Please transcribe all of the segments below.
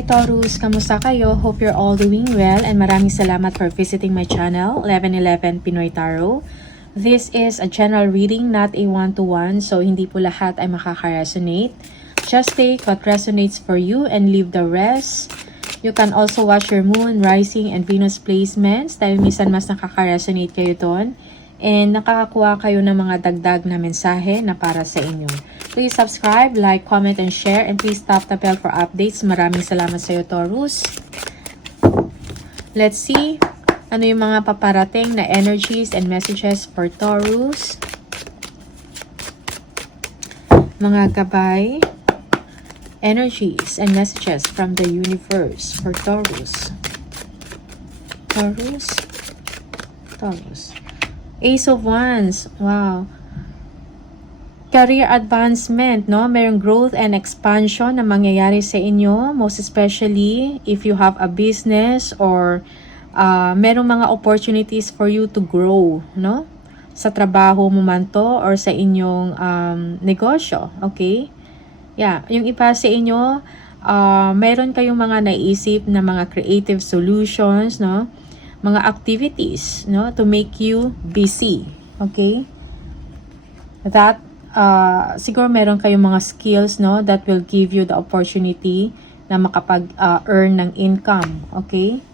Hi Taurus! Kamusta kayo? Hope you're all doing well and maraming salamat for visiting my channel, 1111 Pinoy Tarot. This is a general reading, not a one-to-one, so hindi po lahat ay makaka-resonate. Just take what resonates for you and leave the rest. You can also watch your moon, rising, and Venus placements dahil minsan mas nakaka-resonate kayo doon. And nakakakuha kayo ng mga dagdag na mensahe na para sa inyo. Please subscribe, like, comment, and share. And please tap the bell for updates. Maraming salamat sa iyo, Taurus. Let's see ano yung mga paparating na energies and messages for Taurus. Mga gabay, energies and messages from the universe for Taurus. Taurus. Taurus. Ace of Wands. Wow. Career advancement, no? Merong growth and expansion na mangyayari sa inyo. Most especially if you have a business or merong mga opportunities for you to grow, no? Sa trabaho mo man to or sa inyong negosyo. Okay? Yeah. Yung iba sa inyo, meron kayong mga naisip na mga creative solutions, no? Mga activities, no, to make you busy. Okay? That siguro meron kayong mga skills, no, that will give you the opportunity na makapag-earn ng income. Okay?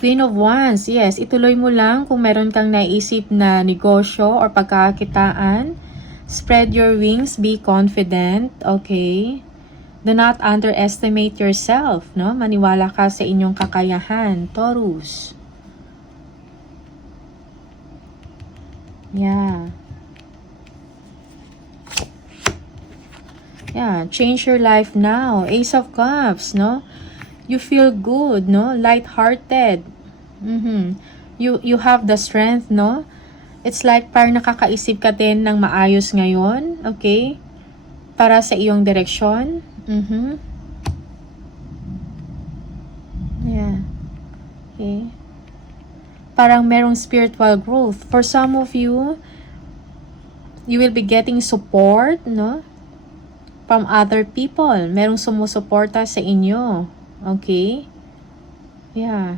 Queen of Wands, yes, ituloy mo lang kung meron kang naisip na negosyo or pagkakakitaan. Spread your wings, be confident. Okay? Do not underestimate yourself, no? Maniwala ka sa inyong kakayahan, Taurus. Yeah. Yeah, change your life now. Ace of Cups, no? You feel good, no? Light-hearted. You have the strength, no? It's like parang nakakaisip ka din ng maayos ngayon, okay? Para sa iyong direksyon. Yeah. Okay. Parang merong spiritual growth. For some of you, you will be getting support, no? From other people. Merong sumusuporta sa inyo. Okay? Yeah.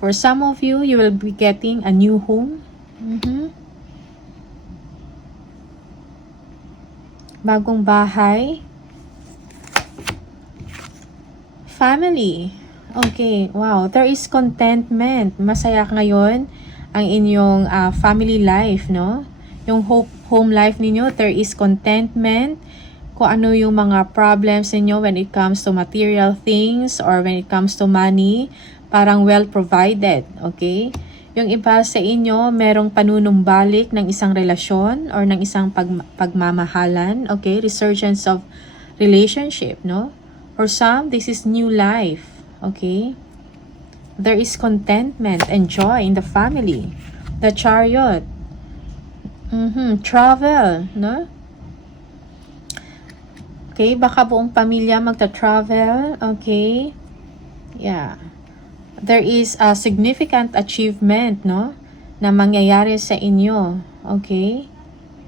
For some of you, you will be getting a new home. Bagong bahay. Family. Okay, wow. There is contentment. Masaya ngayon ang inyong family life, no? Yung home life ninyo, there is contentment. Kung ano yung mga problems ninyo when it comes to material things or when it comes to money, parang well provided, okay? Yung iba sa inyo, merong panunumbalik ng isang relasyon or ng isang pagmamahalan. Okay? Resurgence of relationship, no? For some, this is new life. Okay? There is contentment and joy in the family. The Chariot. Travel, no? Okay? Baka buong pamilya magta-travel. Okay? Yeah. There is a significant achievement, no, na mangyayari sa inyo. Okay?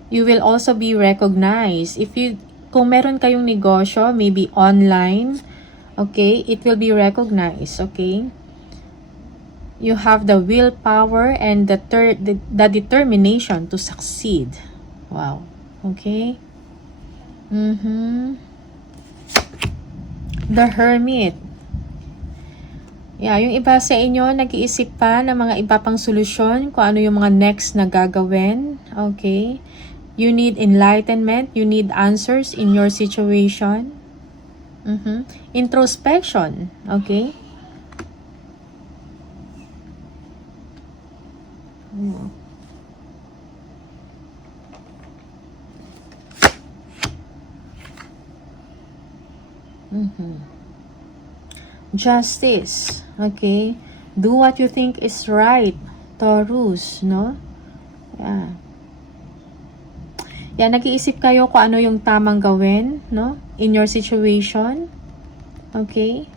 You will also be recognized. Kung meron kayong negosyo, maybe online, okay, it will be recognized. Okay? You have the willpower and the determination to succeed. Wow. Okay? The Hermit. Yeah, yung iba sa inyo, nag-iisip pa ng mga iba pang solusyon kung ano yung mga next na gagawin. Okay? You need enlightenment. You need answers in your situation. Introspection. Okay? Justice. Okay? Do what you think is right, Taurus, no? Yeah. Yeah, nag-iisip kayo kung ano yung tamang gawin, no? In your situation. Okay?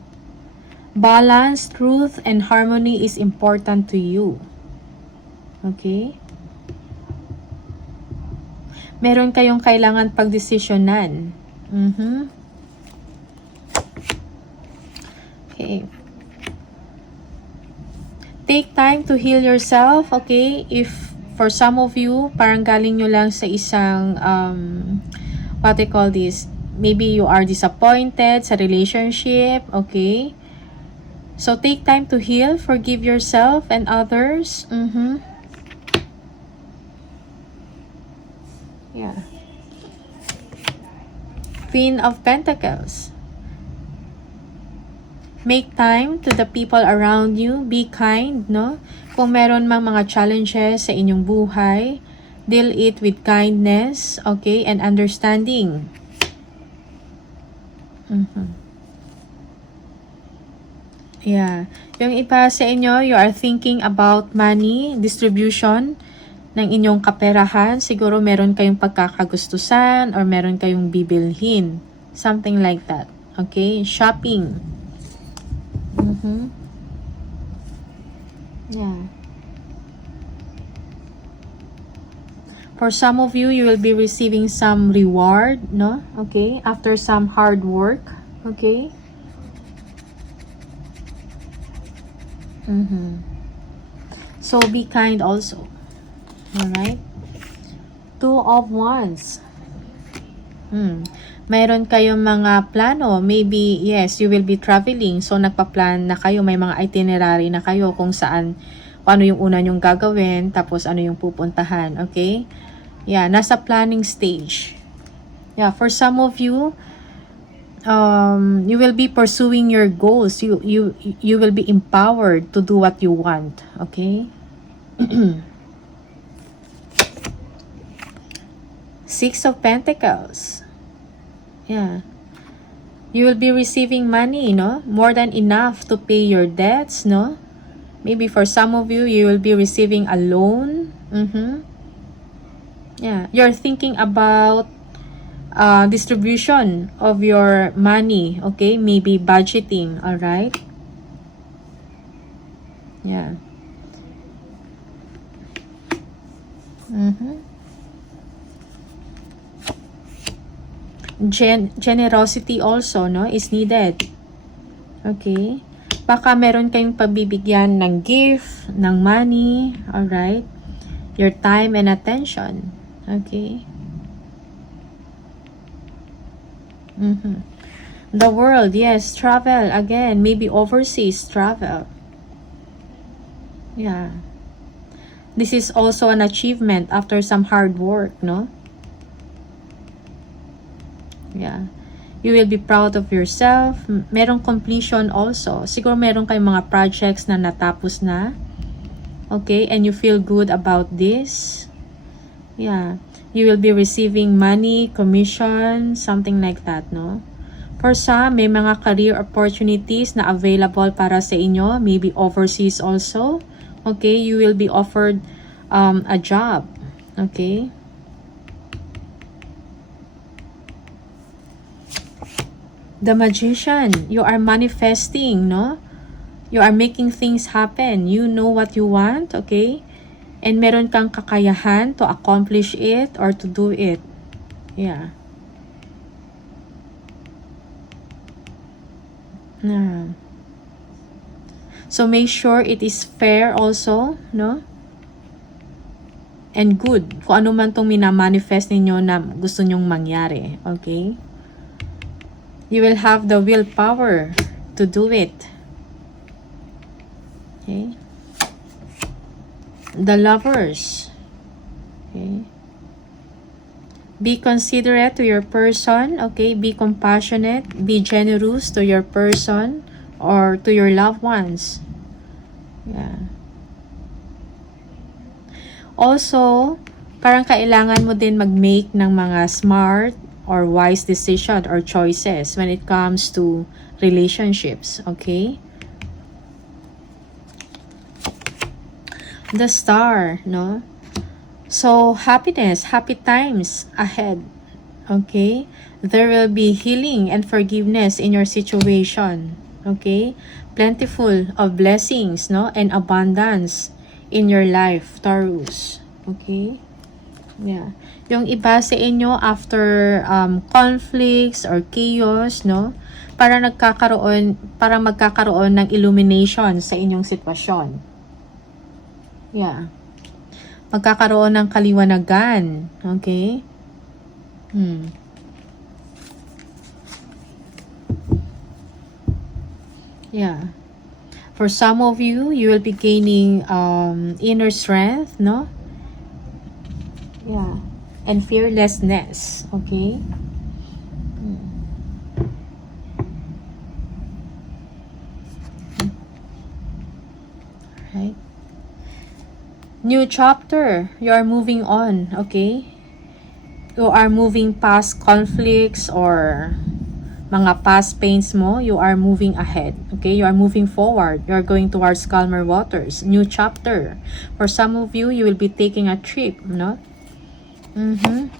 Balance, truth, and harmony is important to you. Okay? Meron kayong kailangan pagdesisyonan. Okay. Take time to heal yourself, okay? If for some of you, parang galing nyo lang sa isang, what they call this, maybe you are disappointed sa relationship, okay? So, take time to heal, forgive yourself and others. Yeah. Queen of Pentacles. Make time to the people around you. Be kind, no? Kung meron mang mga challenges sa inyong buhay, deal it with kindness, okay? And understanding. Yeah. Yung iba sa inyo, you are thinking about money, distribution ng inyong kaperahan. Siguro meron kayong pagkakagustusan or meron kayong bibilhin. Something like that. Okay? Shopping. Yeah. For some of you, you will be receiving some reward, no? Okay? After some hard work. Okay? So, be kind also. Alright? Two of Wands. Mayroon kayong mga plano. Maybe, yes, you will be traveling. So, nagpa-plan na kayo. May mga itinerary na kayo kung saan, kung ano yung una nyong gagawin, tapos ano yung pupuntahan. Okay? Yeah, nasa planning stage. Yeah, for some of you, you will be pursuing your goals. You will be empowered to do what you want. Okay? Six of Pentacles. Yeah. You will be receiving money, no? More than enough to pay your debts, no? Maybe for some of you, you will be receiving a loan. Yeah. You're thinking about distribution of your money, okay? Maybe budgeting, alright? Yeah. Generosity also, no, is needed. Okay? Baka meron kayong pabibigyan ng gift, ng money, alright? Your time and attention. Okay? The world, yes, travel again, maybe overseas travel. Yeah. This is also an achievement after some hard work, no? Yeah. You will be proud of yourself. Merong completion also. Siguro meron kayong mga projects na natapos na. Okay? And you feel good about this. Yeah. You will be receiving money, commission, something like that, no? For some, may mga career opportunities na available para sa inyo. Maybe overseas also. Okay? You will be offered a job. Okay? The Magician, you are manifesting, no? You are making things happen. You know what you want, okay? And meron kang kakayahan to accomplish it or to do it. Yeah. So make sure it is fair also, no? And good. Kung ano man tong minamanifest ninyo na gusto nyong mangyari, okay? You will have the willpower to do it. Okay? The Lovers. Okay? Be considerate to your person. Okay? Be compassionate. Be generous to your person or to your loved ones. Yeah. Also, parang kailangan mo din mag-make ng mga smart or wise decision or choices when it comes to relationships, okay? The Star, no? So, happiness, happy times ahead, okay? There will be healing and forgiveness in your situation, okay? Plentiful of blessings, no? And abundance in your life, Taurus, okay? Yeah. Yung iba sa inyo after conflicts or chaos, no? Para magkakaroon ng illumination sa inyong sitwasyon. Yeah. Magkakaroon ng kaliwanagan. Okay? Yeah. For some of you, you will be gaining inner strength, no? Yeah. And fearlessness. Okay? Right? New chapter. You are moving on. Okay? You are moving past conflicts or mga past pains mo. You are moving ahead. Okay? You are moving forward. You are going towards calmer waters. New chapter. For some of you, you will be taking a trip, no?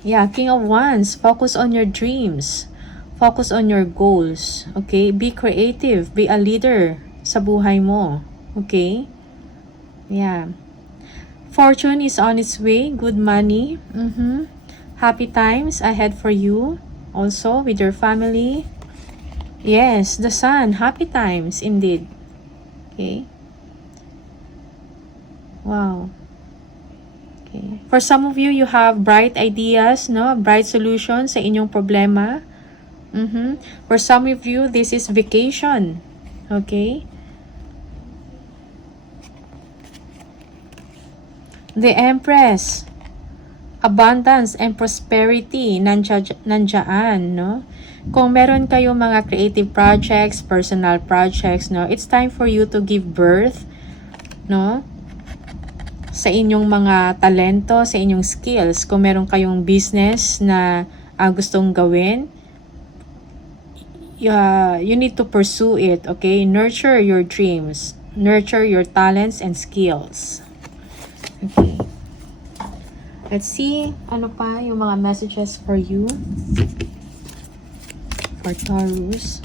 Yeah, King of Wands. Focus on your dreams. Focus on your goals. Okay? Be creative. Be a leader sa buhay mo. Okay? Yeah. Fortune is on its way. Good money. Happy times ahead for you. Also, with your family. Yes, the Sun. Happy times indeed. Okay? Wow. Okay. For some of you, you have bright ideas, no? Bright solutions sa inyong problema. For some of you, this is vacation. Okay? The Empress. Abundance and prosperity nandiyan, no? Kung meron kayo mga creative projects, personal projects, no? It's time for you to give birth, no? Sa inyong mga talento, sa inyong skills. Kung meron kayong business na gustong gawin, you need to pursue it, okay? Nurture your dreams. Nurture your talents and skills. Okay. Let's see, ano pa yung mga messages for you? For Taurus.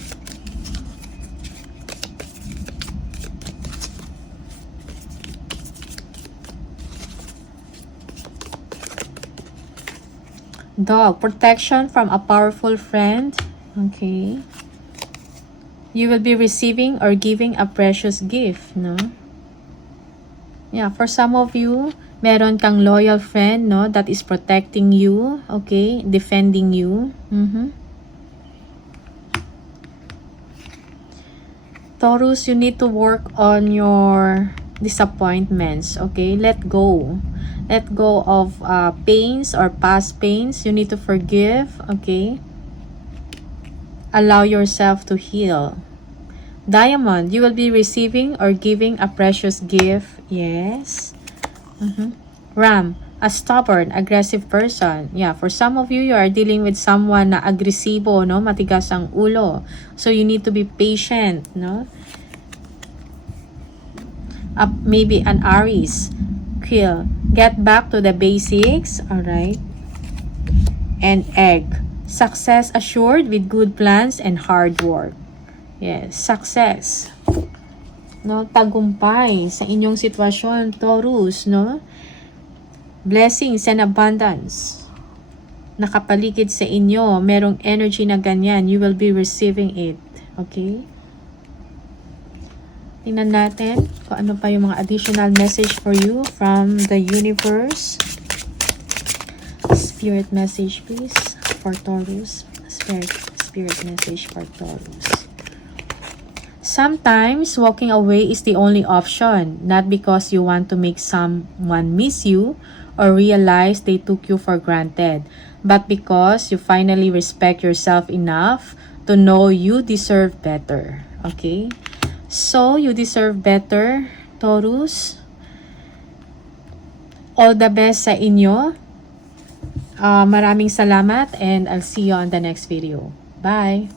Dog, protection from a powerful friend. Okay. You will be receiving or giving a precious gift, no? Yeah, for some of you, meron kang loyal friend, no, that is protecting you, okay, defending you. Taurus, you need to work on your disappointments, okay? Let go. Let go of pains or past pains. You need to forgive, okay? Allow yourself to heal. Diamond, you will be receiving or giving a precious gift. Yes. Ram, a stubborn, aggressive person. Yeah, for some of you, you are dealing with someone na agresibo, no? Matigas ang ulo. So, you need to be patient, no? Maybe an Aries. Kill. Get back to the basics. Alright. And Egg. Success assured with good plans and hard work. Yes, success. No, tagumpay sa inyong sitwasyon, Taurus, no? Blessings and abundance. Nakapaligid sa inyo, merong energy na ganyan, you will be receiving it. Okay? Tingnan natin kung ano pa yung mga additional message for you from the universe. Spirit message, please, for Taurus. Spirit message for Taurus. Sometimes, walking away is the only option, not because you want to make someone miss you or realize they took you for granted, but because you finally respect yourself enough to know you deserve better. Okay? So, you deserve better, Taurus. All the best sa inyo. Maraming salamat and I'll see you on the next video. Bye!